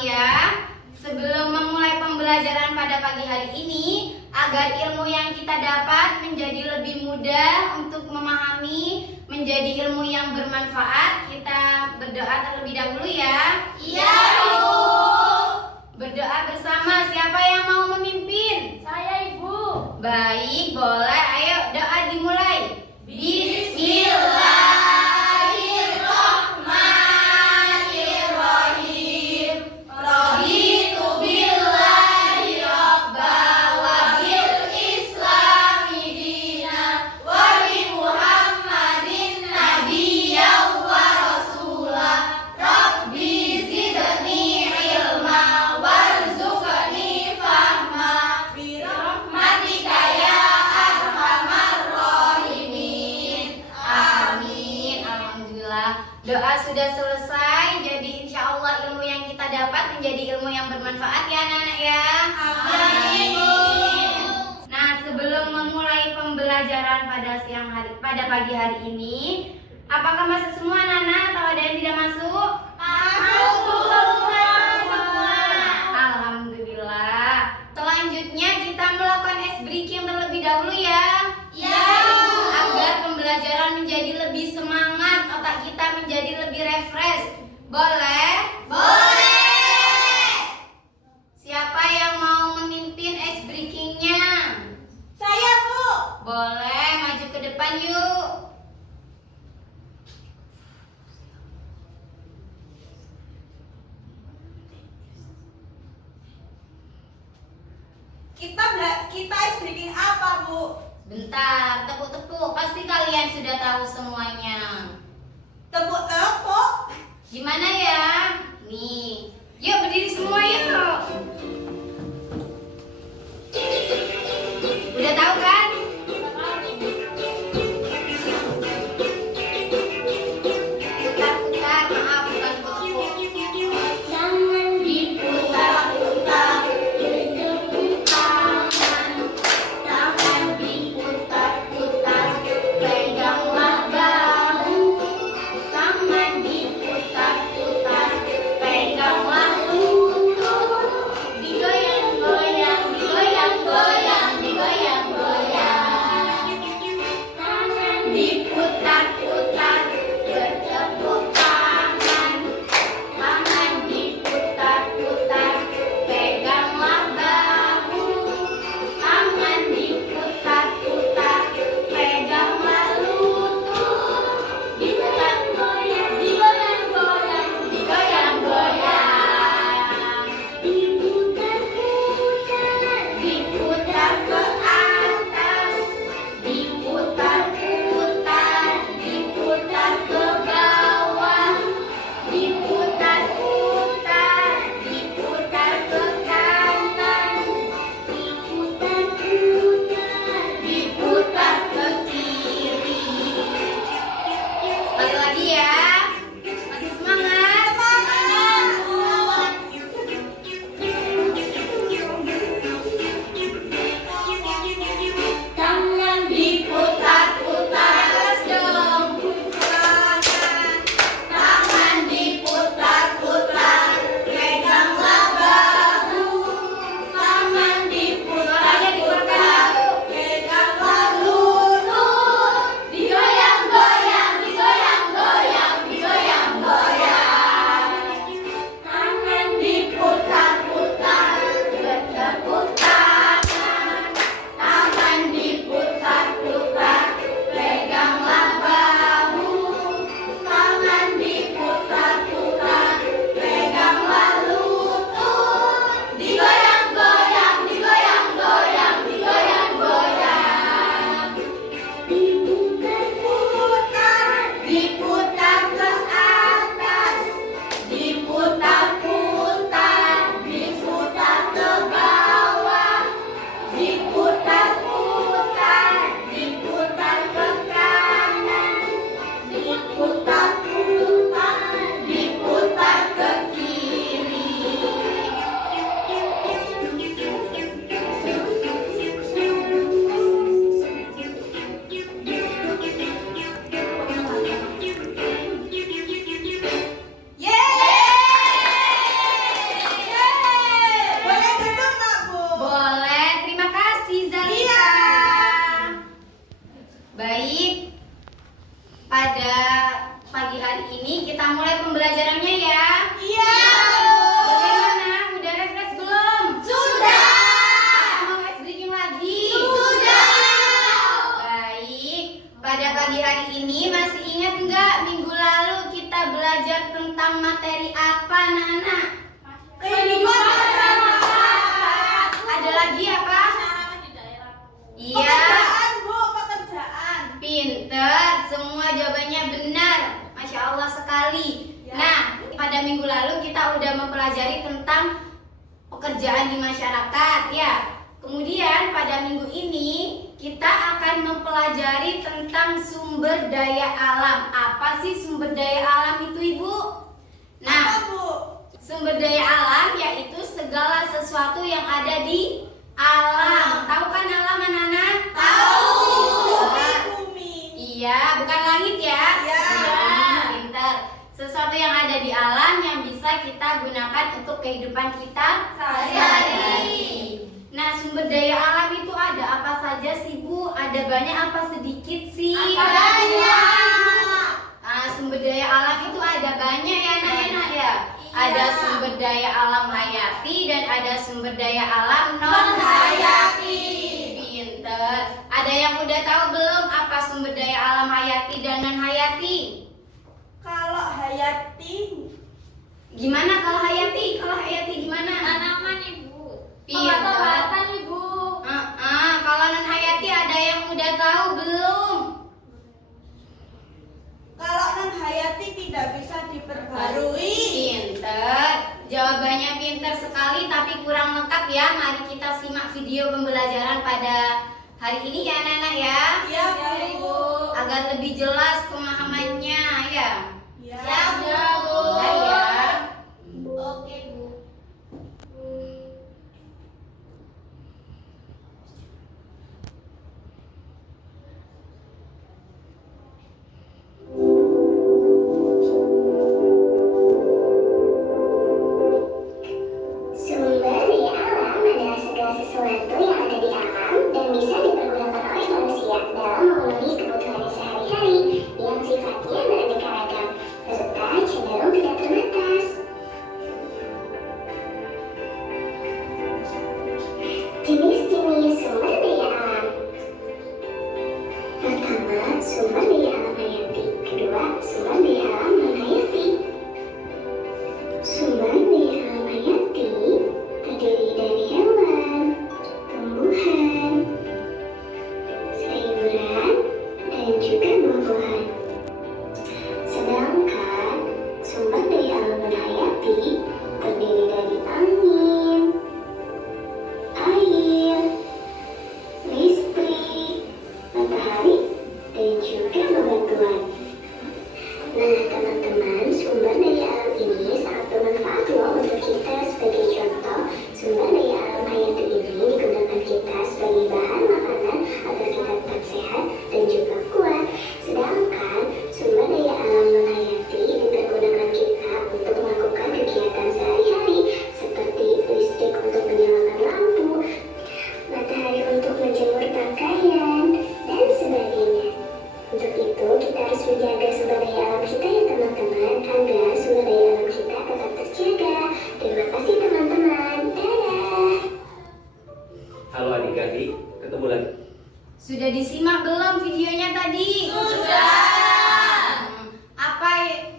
sekali ya. Sebelum memulai pembelajaran pada pagi hari ini, agar ilmu yang kita dapat menjadi lebih mudah untuk memahami, menjadi ilmu yang bermanfaat, kita berdoa terlebih dahulu ya. Iya, Ibu. Berdoa bersama, siapa yang mau memimpin? Saya, Ibu. Baik, boleh. Ayo doa dimulai. Bismillahirrahmanirrahim. Raditu billahi robba wa bil islami dina wa bi Muhammadin nabiyyan wa rasula. Rabbi zidni ilma warzuqni fahma bi rahmatika ya arhamar rahimin. Amin. Alhamdulillah, doa sudah selesai. Jadi insya Allah ilmu yang kita dapat menjadi ilmu yang bermanfaat ya anak-anak ya. Amin. Nah, sebelum memulai pembelajaran pada pagi hari ini, apakah masuk semua anak-anak atau ada yang tidak masuk? Masuk semua. Alhamdulillah. Selanjutnya kita melakukan ice breaking terlebih dahulu ya. Ya, Ibu. Agar pembelajaran menjadi lebih semangat, otak kita menjadi lebih refresh. Boleh? Boleh. Siapa yang mau memimpin ice breakingnya? Saya, Bu. Boleh, maju ke depan yuk. Kita ice breaking apa, Bu? Bentar, tepuk-tepuk. Pasti kalian sudah tahu semuanya. Tepuk-tepuk. Gimana ya? Nih, yuk berdiri semua yuk. Udah tahu kan? Putar-putar, maaf bukan tepuk. Jangan diputar-putar, tunjukkan tangan. Jangan diputar-putar, peganglah bahu. Jangan diputar-putar, mempelajari apa, anak-anak? Kehidupan masyarakat. Ada lagi apa? Masyarakat di daerahku. Iya, Pekerjaan, Bu, pekerjaan. pinter. Semua jawabannya benar. Masya Allah sekali. Ya. Nah, pada minggu lalu kita udah mempelajari tentang pekerjaan di masyarakat, ya. Kemudian pada minggu ini kita akan mempelajari tentang sumber daya alam. Apa sih sumber daya alam itu, Ibu? Nah, Apa, Bu? sumber daya alam yaitu segala sesuatu yang ada di alam. Tahu kan alam, anak-anak? Tahu. Nah, Bumi. iya, bukan langit ya? Iya. Pintar. Sesuatu yang ada di alam yang bisa kita gunakan untuk kehidupan kita Sehari-hari. Nah, sumber daya alam itu ada apa saja sih, Bu? Ada banyak apa sedikit sih? Banyak. Nah, sumber daya alam itu ada banyak ya, anak-anak ya. Iya. Ada sumber daya alam hayati dan ada sumber daya alam non Non-hayati. Pinter. Ada yang udah tahu belum apa sumber daya alam hayati dan non hayati? Kalau hayati, Gimana kalau hayati? Kalau hayati gimana? Tanaman, Ibu. Pinter. Ibu. Kalau non hayati ada yang udah tahu belum? kalau non hayati tidak bisa diperbarui. Pinter. Jawabannya pinter sekali tapi kurang lengkap ya. Mari kita simak video pembelajaran pada hari ini ya, anak-anak ya. Iya, Bu. Agar lebih jelas pemahamannya ya. Iya, Ya, Bu. Bentar ya. Oke, Bu. Sumber daya alam adalah segala sesuatu yang ada di alam dan bisa dipergunakan oleh manusia dalam memenuhi kebutuhannya sehari-hari yang sifatnya beraneka ragam serta cenderung tidak terbatas. Jenis-jenis sumber daya alam. Pertama, sumber daya alam hayati. Kedua, sumber daya alam non-hayati. Sumber daya alam hayati terdiri dari hewan, tumbuhan, sayuran, dan juga buah-buahan. Sedangkan sumber daya alam non-hayati terdiri dari angin, air, listrik, matahari, dan juga bebatuan. Nah, teman-teman, sumber daya alam ini sangat bermanfaat loh untuk kita. Sebagai contoh, sumber daya alam hayati ini digunakan kita sebagai bahan makanan agar kita tetap sehat dan juga kuat. Sedangkan sumber daya alam non-hayati dipergunakan kita untuk melakukan kegiatan sehari-hari seperti listrik untuk menyalakan lampu, matahari untuk menjemur pakaian, dan sebagainya. Untuk itu, kita harus menjaga sumber daya alam kita ya teman-teman, agar sumber daya alam kita tetap terjaga. Terima kasih teman-teman. Dadah. Halo adik-adik, ketemu lagi. Sudah disimak belum videonya tadi? Sudah.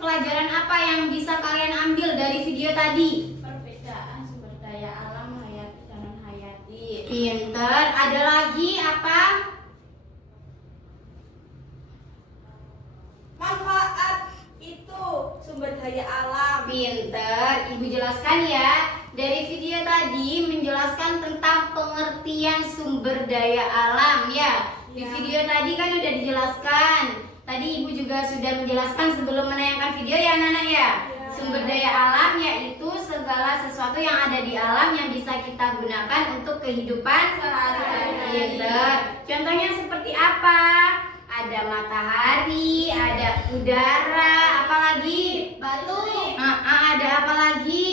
Pelajaran apa yang bisa kalian ambil dari video tadi? Perbedaan sumber daya alam hayati dan non hayati. Pinter. Ada lagi apa? Manfaat itu sumber daya alam. Pinter. Ibu jelaskan ya. Dari video tadi menjelaskan tentang pengertian sumber daya alam ya. Di Ya. video tadi kan udah dijelaskan. Tadi ibu juga sudah menjelaskan sebelum menayangkan video ya, anak-anak ya. Ya. Sumber daya alam yaitu segala sesuatu yang ada di alam yang bisa kita gunakan untuk kehidupan Sehari-hari. Pinter. Contohnya seperti apa? Ada matahari, ada udara, apalagi? Batu. Ada apa lagi?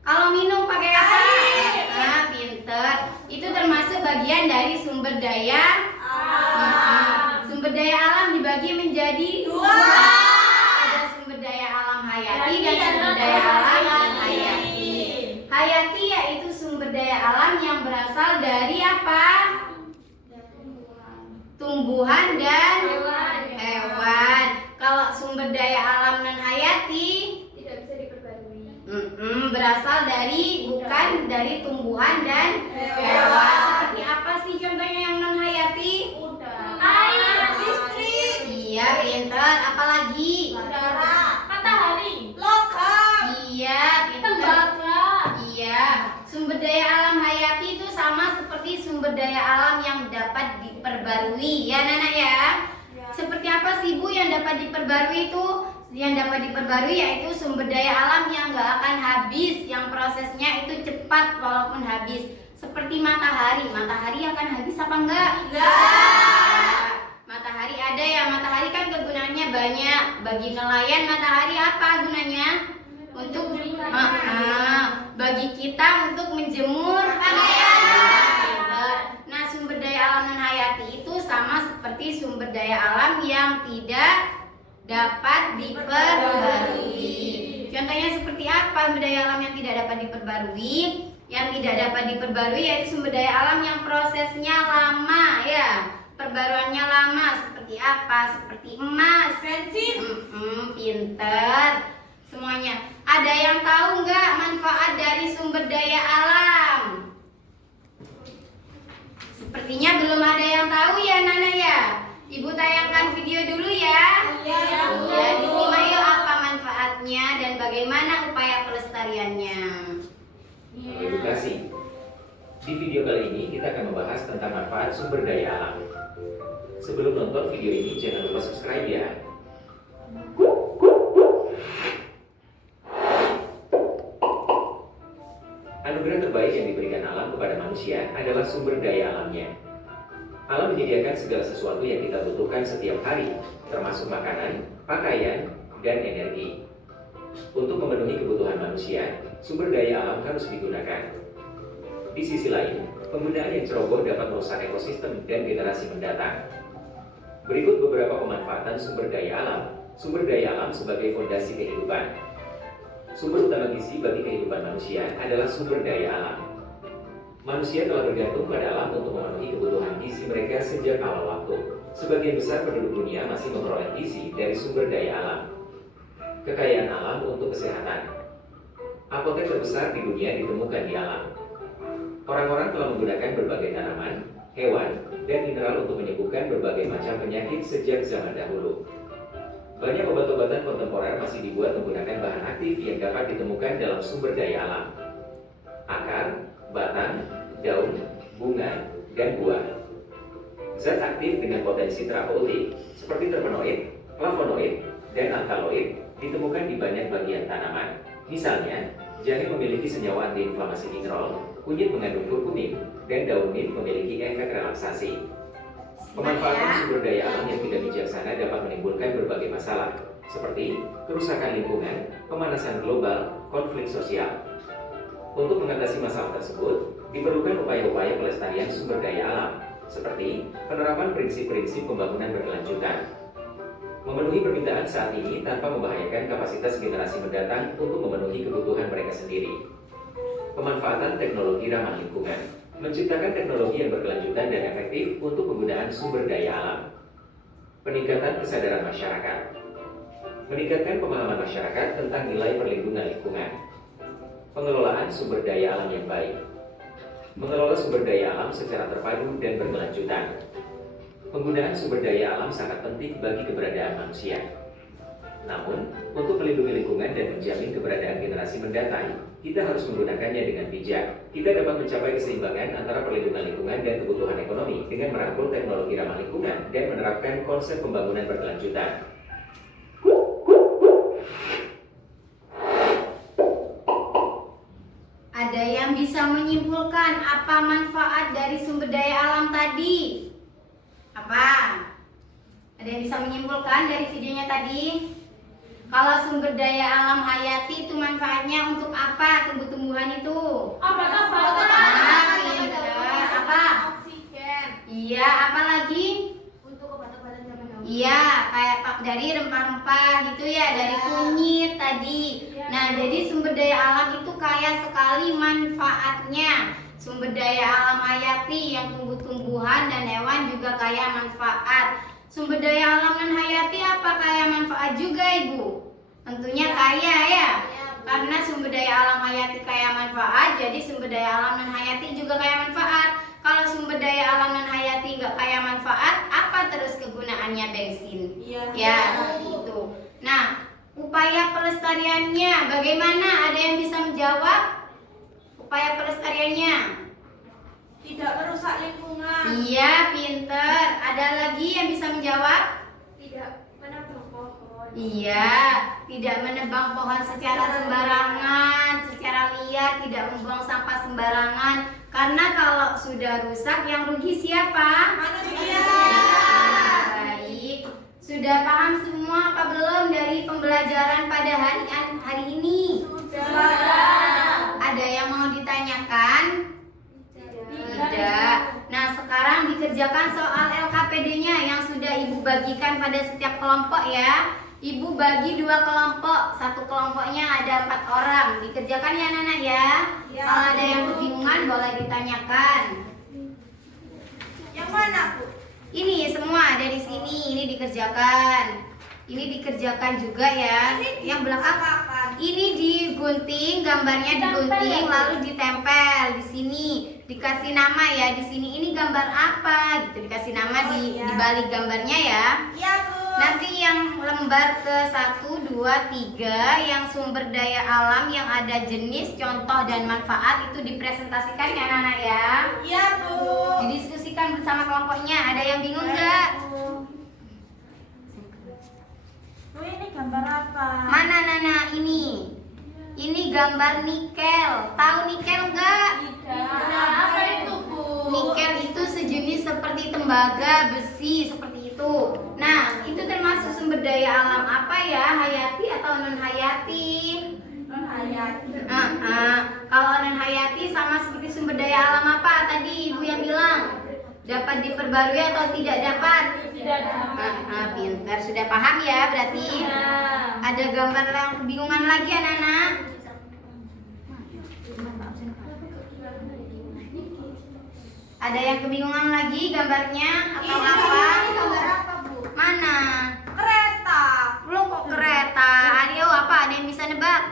Kalau minum pakai apa? Air. Pinter. Itu termasuk bagian dari sumber daya. Sumber daya alam dibagi menjadi Dua. Ada sumber daya alam hayati dan sumber daya alam non-hayati. Hayati yaitu sumber daya alam yang berasal dari apa? Tumbuhan dan Hewan. hewan. Kalau sumber daya alam non hayati Tidak bisa berasal dari bukan dari tumbuhan dan hewan. Seperti apa sih contohnya yang non hayati? Air. Listrik. Iya, pinter. Apalagi? Udara. Matahari. Logam. Iya, pinter. Tembaga. Iya, sumber daya alam hayati itu sama seperti sumber daya alam yang dapat diperbarui, ya Nana ya. Seperti apa sih Bu yang dapat diperbarui itu? Yang dapat diperbarui yaitu sumber daya alam yang nggak akan habis, yang prosesnya itu cepat walaupun habis. Seperti matahari, matahari akan habis apa enggak? Enggak. Matahari ada ya, matahari kan kegunaannya banyak. Bagi nelayan matahari apa gunanya? Untuk bagi kita untuk menjemur pakaian. Nah, sumber daya alam non hayati itu sama seperti sumber daya alam yang tidak dapat diperbarui. Contohnya seperti apa sumber daya alam yang tidak dapat diperbarui? Yang tidak dapat diperbarui yaitu sumber daya alam yang prosesnya lama ya. Perbaruannya lama seperti apa? Seperti emas, Bensin. Pinter semuanya. Ada yang tahu nggak manfaat dari sumber daya alam? Sepertinya belum ada yang tahu ya Nana ya. Ibu tayangkan video dulu ya. Iya, Bu. Ya, disimak yuk apa manfaatnya dan bagaimana upaya pelestariannya. Edukasi. Di video kali ini kita akan membahas tentang manfaat sumber daya alam. Sebelum nonton video ini jangan lupa subscribe ya. Anugerah terbaik yang diberikan alam kepada manusia adalah sumber daya alamnya. Alam menyediakan segala sesuatu yang kita butuhkan setiap hari, termasuk makanan, pakaian, dan energi. Untuk memenuhi kebutuhan manusia, sumber daya alam harus digunakan. Di sisi lain, penggunaan yang ceroboh dapat merusak ekosistem dan generasi mendatang. Berikut beberapa pemanfaatan sumber daya alam. Sumber daya alam sebagai fondasi kehidupan. Sumber utama gizi bagi kehidupan manusia adalah sumber daya alam. Manusia telah bergantung pada alam untuk memenuhi kebutuhan gizi mereka sejak awal waktu. Sebagian besar penduduk dunia masih memperoleh gizi dari sumber daya alam. Kekayaan alam untuk kesehatan. Apotek terbesar di dunia ditemukan di alam. Orang-orang telah menggunakan berbagai tanaman, hewan, dan mineral untuk menyembuhkan berbagai macam penyakit sejak zaman dahulu. Banyak obat-obatan kontemporer masih dibuat menggunakan bahan aktif yang dapat ditemukan dalam sumber daya alam. Akar, batang, daun, bunga, dan buah. Zat aktif dengan potensi terapeutik seperti terpenoid, flavonoid, dan alkaloid ditemukan di banyak bagian tanaman. Misalnya, jahe memiliki senyawa antiinflamasi nitrol, kunyit mengandung kurkumin, dan daun mint memiliki efek relaksasi. Pemanfaatan sumber daya alam yang tidak bijaksana dapat menimbulkan berbagai masalah, seperti kerusakan lingkungan, pemanasan global, konflik sosial. Untuk mengatasi masalah tersebut, diperlukan upaya-upaya pelestarian sumber daya alam, seperti penerapan prinsip-prinsip pembangunan berkelanjutan. Memenuhi permintaan saat ini tanpa membahayakan kapasitas generasi mendatang untuk memenuhi kebutuhan mereka sendiri. Pemanfaatan teknologi ramah lingkungan. Menciptakan teknologi yang berkelanjutan dan efektif untuk penggunaan sumber daya alam. Peningkatan kesadaran masyarakat. Meningkatkan pemahaman masyarakat tentang nilai perlindungan lingkungan. Pengelolaan sumber daya alam yang baik. Mengelola sumber daya alam secara terpadu dan berkelanjutan. Penggunaan sumber daya alam sangat penting bagi keberadaan manusia. Namun, untuk melindungi lingkungan dan menjamin keberadaan generasi mendatang, kita harus menggunakannya dengan bijak. Kita dapat mencapai keseimbangan antara perlindungan lingkungan dan kebutuhan ekonomi dengan merangkul teknologi ramah lingkungan dan menerapkan konsep pembangunan berkelanjutan. Ada yang bisa menyimpulkan apa manfaat dari sumber daya alam tadi? Apa? Ada yang bisa menyimpulkan dari videonya tadi? Kalau sumber daya alam hayati itu manfaatnya untuk apa tumbuh-tumbuhan itu? Pinter. Apa? Oksigen. Iya, apa lagi? Untuk obat-obatan zaman dahulu. Iya, kayak dari rempah-rempah gitu ya, dari kunyit tadi. Nah, jadi sumber daya alam itu kaya sekali manfaatnya. Sumber daya alam hayati yang tumbuh-tumbuhan dan hewan juga kaya manfaat. Sumber daya alam non hayati apa kaya manfaat juga Ibu? Tentunya kaya ya. Karena sumber daya alam hayati jadi sumber daya alam non hayati juga kaya manfaat. Kalau sumber daya alam non hayati nggak kaya manfaat, apa terus kegunaannya bensin? Iya. Ya, seperti itu. Nah, upaya pelestariannya bagaimana? Ada yang bisa menjawab? Upaya pelestariannya? Tidak merusak lingkungan. Iya, pinter. Ada lagi yang bisa menjawab? Tidak menebang pohon. Iya, tidak menebang pohon secara sembarangan, secara liar, tidak membuang sampah sembarangan. Karena kalau sudah rusak, yang rugi siapa? Manusia. Baik, sudah paham semua apa belum dari pembelajaran pada hari ini? Sudah. Ada yang mau ditanyakan? Tidak. Nah, sekarang dikerjakan soal LKPD-nya yang sudah Ibu bagikan pada setiap kelompok ya. Ibu bagi 2 kelompok, satu kelompoknya ada 4 orang. Dikerjakan ya anak-anak ya. Ya. Kalau ada yang kebingungan boleh ditanyakan. Yang mana, Bu? Ini semua ada di sini, ini dikerjakan. Ini dikerjakan juga ya. Yang belakang Apa-apa? ini digunting, gambarnya digunting lalu ditempel di sini. Dikasih nama ya di sini. Ini gambar apa gitu, dikasih nama di balik gambarnya ya. Iya, Bu. Nanti yang lembar ke 1, 2, 3 yang sumber daya alam yang ada jenis, contoh dan manfaat itu dipresentasikan ya anak-anak ya. Iya, Bu. Didiskusikan bersama kelompoknya. Ada yang bingung nggak? Bu, ini gambar apa? Mana Nana ini? Ini gambar nikel. Tahu nikel nggak? Apa itu, Bu? Nikel itu sejenis seperti tembaga, besi seperti itu. Nah, itu termasuk sumber daya alam apa ya? Hayati atau non hayati? Non hayati. Kalau non hayati sama seperti sumber daya alam apa tadi Ibu yang bilang? Dapat diperbarui atau tidak dapat? Tidak dapat. Pintar, sudah paham ya berarti? Ada gambar yang kebingungan lagi anak-anak? Ada yang kebingungan lagi gambarnya atau Ini apa? gambar apa, Bu? Mana? Kereta. Lo kok kereta? Ayo apa? Ada yang bisa nebak?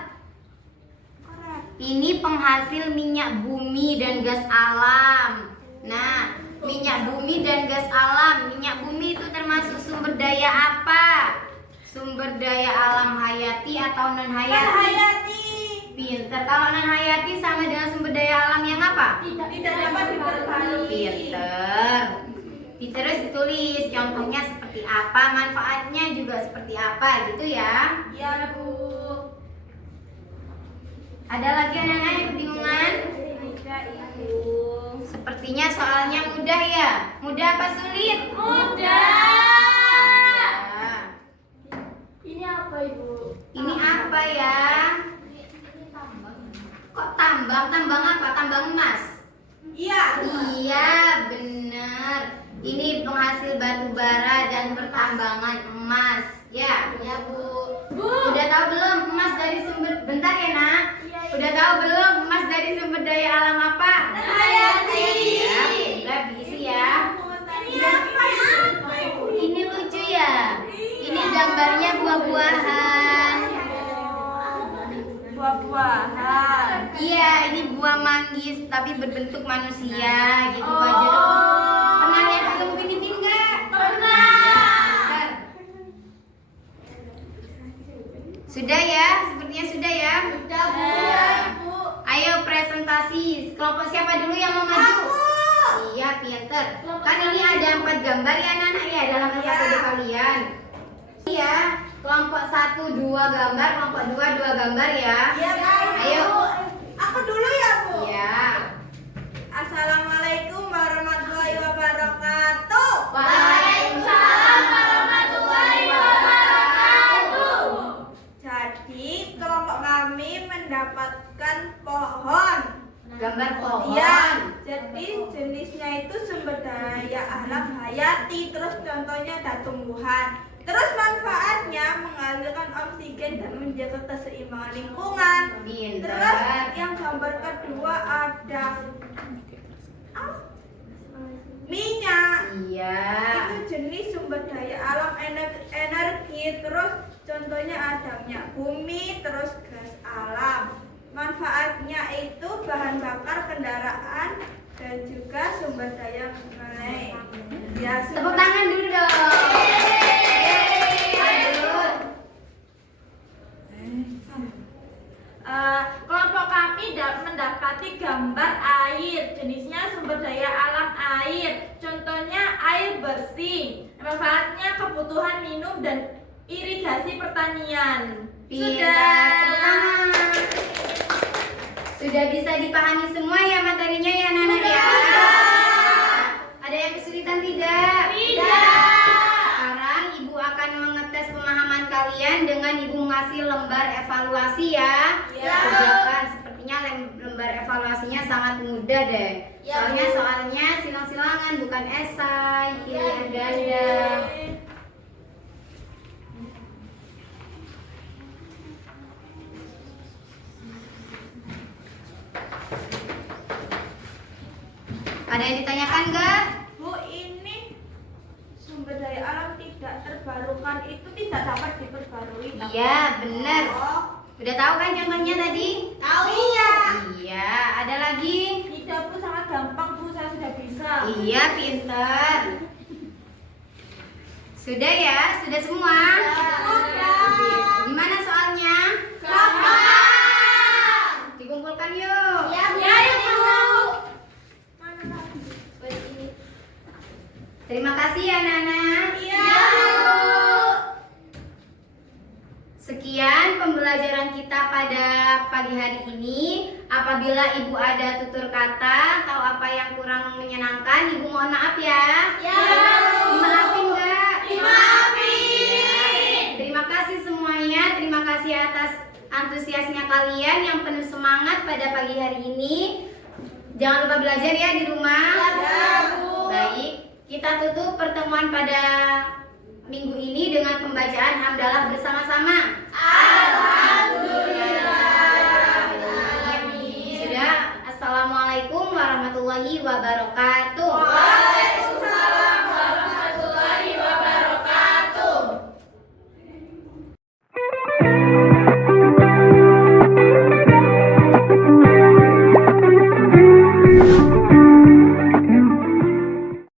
Kereta. Ini penghasil minyak bumi dan gas alam. Nah, minyak bumi dan gas alam. Minyak bumi itu termasuk sumber daya apa? Sumber daya alam hayati atau non Non hayati? hayati. Pinter. Kalau non hayati sama dengan sumber daya alam yang apa? Tidak dapat diperbarui. Pinter. Terus ditulis contohnya seperti apa, manfaatnya juga seperti apa gitu ya. Iya, Bu. Ada lagi anak-anak yang kebingungan? Tidak, Ibu. Sepertinya soalnya mudah ya. Mudah apa sulit? Mudah. Ya. Ini apa Ibu? Ini apa ya? Kok tambang? Tambang apa? Tambang emas? Iya. Iya, benar. Ini penghasil batu bara dan pertambangan emas. Ya, ya Bu. Udah tahu belum emas dari sumber? Bentar ya nak. Udah tahu belum emas dari sumber daya alam apa? Non hayati. Ya, udah diisi ya. Ini apa ya? Ini lucu ya. Ini gambarnya buah-buahan. Buah-buahan. Iya, ini buah manggis tapi berbentuk manusia gitu aja. Pernah lihat film Upin Ipin nggak? Pernah. Sudah ya, sepertinya sudah ya. Sudah, Bu. Bu. Ayo presentasi. Kelompok siapa dulu yang mau maju? Iya, pinter. Kan ini ada 4 gambar ya anak-anak ya dalam LKPD kalian. Iya, kelompok 1 2 gambar, kelompok 2 2 gambar ya. Iya, Bu. Ayo. Aku dulu ya, Bu. Iya. Assalamualaikum warahmatullahi wabarakatuh. Waalaikumsalam warahmatullahi wabarakatuh. Jadi kelompok kami mendapatkan pohon. Gambar pohon. Iya. Jadi jenisnya itu sumber daya alam hayati. Terus contohnya ada tumbuhan. Terus manfaatnya mengalirkan oksigen dan menjaga keseimbangan lingkungan. Pinter. Terus yang gambar kedua ada minyak. Iya. Itu jenis sumber daya alam energi. Terus contohnya ada minyak bumi, terus gas alam. Manfaatnya itu bahan baku sumber daya mulai. Ya, Tepuk tangan dulu dong. Lanjut. Kelompok kami mendapati gambar air, jenisnya sumber daya alam air. Contohnya air bersih, manfaatnya kebutuhan minum dan irigasi pertanian. Pintar, tepuk tangan. Sudah bisa dipahami semua ya materinya ya Nana ya? Ada yang kesulitan tidak? Sekarang Ibu akan mengetes pemahaman kalian dengan Ibu ngasih lembar evaluasi ya. Kerjakan, sepertinya lembar evaluasinya sangat mudah deh. Soalnya silang-silangan bukan esai, pilihan ganda. Ada yang ditanyakan enggak? Bu, ini sumber daya alam tidak terbarukan itu tidak dapat diperbarui. Iya, benar. Oh, Udah tahu kan contohnya tadi? tahu. Iya. Iya, ada lagi? Tidak, Bu, sangat gampang, Bu, saya sudah bisa. Iya, pinter. Sudah ya? Sudah semua? Sudah. Gimana soalnya? Gampang. Dikumpulkan yuk. Ya, Bu. Terima kasih ya Nana. Iya. Sekian pembelajaran kita pada pagi hari ini. Apabila Ibu ada tutur kata atau apa yang kurang menyenangkan, Ibu mohon maaf ya. Ya. Dimaafin nggak? Dimaafin. Terima kasih semuanya. Terima kasih atas antusiasnya kalian yang penuh semangat pada pagi hari ini. Jangan lupa belajar ya di rumah. Ya, Bu. Baik, kita tutup pertemuan pada minggu ini dengan pembacaan hamdalah bersama